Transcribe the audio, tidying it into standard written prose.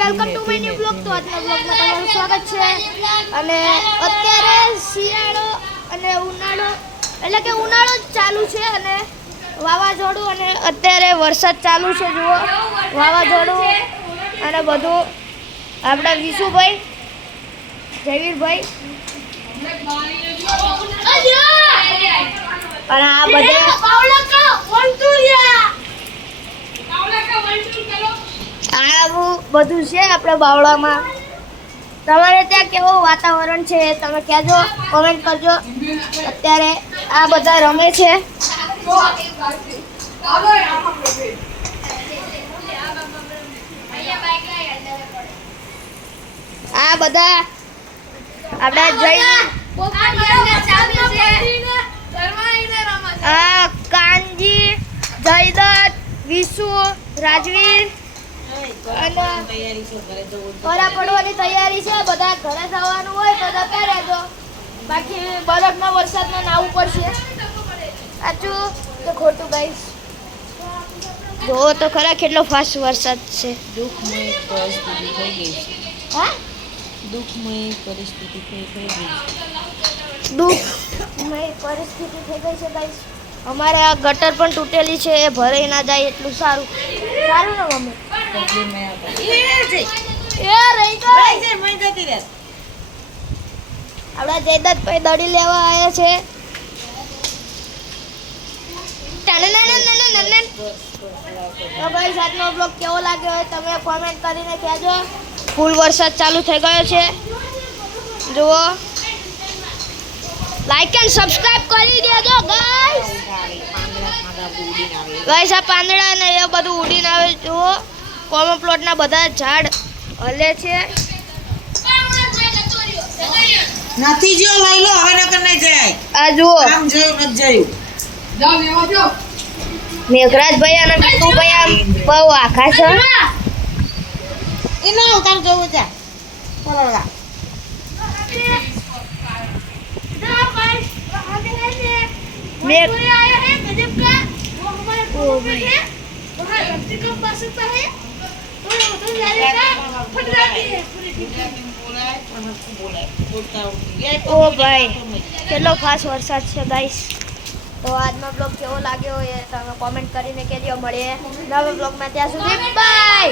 Welcome to my new blog. તો આજના બ્લોગમાં તમારું સ્વાગત છે. અને અત્યારે શિયાળો અને ઉનાળો એટલે કે ઉનાળો જ ચાલુ છે અને વાવાઝોડું અને અત્યારે વરસાદ ચાલુ છે. જુઓ વાવાઝોડું અને બધું. આપણા વિશુભાઈ, જયવીરભાઈ અને આ બધા આવું બધું છે આપણે બાવળામાં. તમારે ત્યાં કેવું વાતાવરણ છે તમે કહેજો, કોમેન્ટ કરજો. અત્યારે આ બધા રમે છે. આ બધા આપણે આ કાનજી, જયદત્ત, વિશુ, રાજવીર અને ફરા પડવાની તૈયારી છે. બધા ઘરે જવાનું હોય તો જતા રહેજો, બાકી બરફમાં વરસાદમાં નાવું પડશે. સાચું તો ખોટું ગાઈસ? જોવો તો ખરા કેટલો ફાસ્ટ વરસાદ છે. દુઃખમય પરિસ્થિતિ થઈ ગઈ છે. હા, દુઃખમય પરિસ્થિતિ થઈ ગઈ છે. દુઃખમય પરિસ્થિતિ થઈ ગઈ છે ગાઈસ. અમારે આ ગટર પણ તૂટેલી છે, એ ભરાઈ ના જાય એટલું સારું. સારું ને મમ્મી? આપણા જયદત્તભાઈ દડી લેવા આવ્યા છે. તો ગાઈસ આજનો બ્લોગ કેવો લાગ્યો હોય તમે કોમેન્ટ કરીને કહેજો. ફૂલ વરસાદ ચાલુ થઈ ગયો છે. જુઓ, લાઈક એન્ડ સબસ્ક્રાઇબ કરી દેજો ગાઈસ. ગાઈસ આ પાંદડા ને એ બધું ઉડીને આવે. જુઓ કોમો પ્લોટના બધા ઝાડ હલે છે. નથી જો લઈ લો હવે નકર નહીં જાય. આ જુઓ આમ જોયું નથી જોયું. મેઘરાજભાઈ અને વિષ્ણુભાઈ આમ બહુ આખા છે. એના ઉતાર જોવું છે. બરોબર. ઓ ભાઈ કેટલો ફાસ્ટ વરસાદ છે ગાઈસ. તો આજનો બ્લોગ કેવો લાગ્યો એ તમે કોમેન્ટ કરીને કહેજો. મળીએ નવા બ્લોગમાં, ત્યાં સુધી બાય.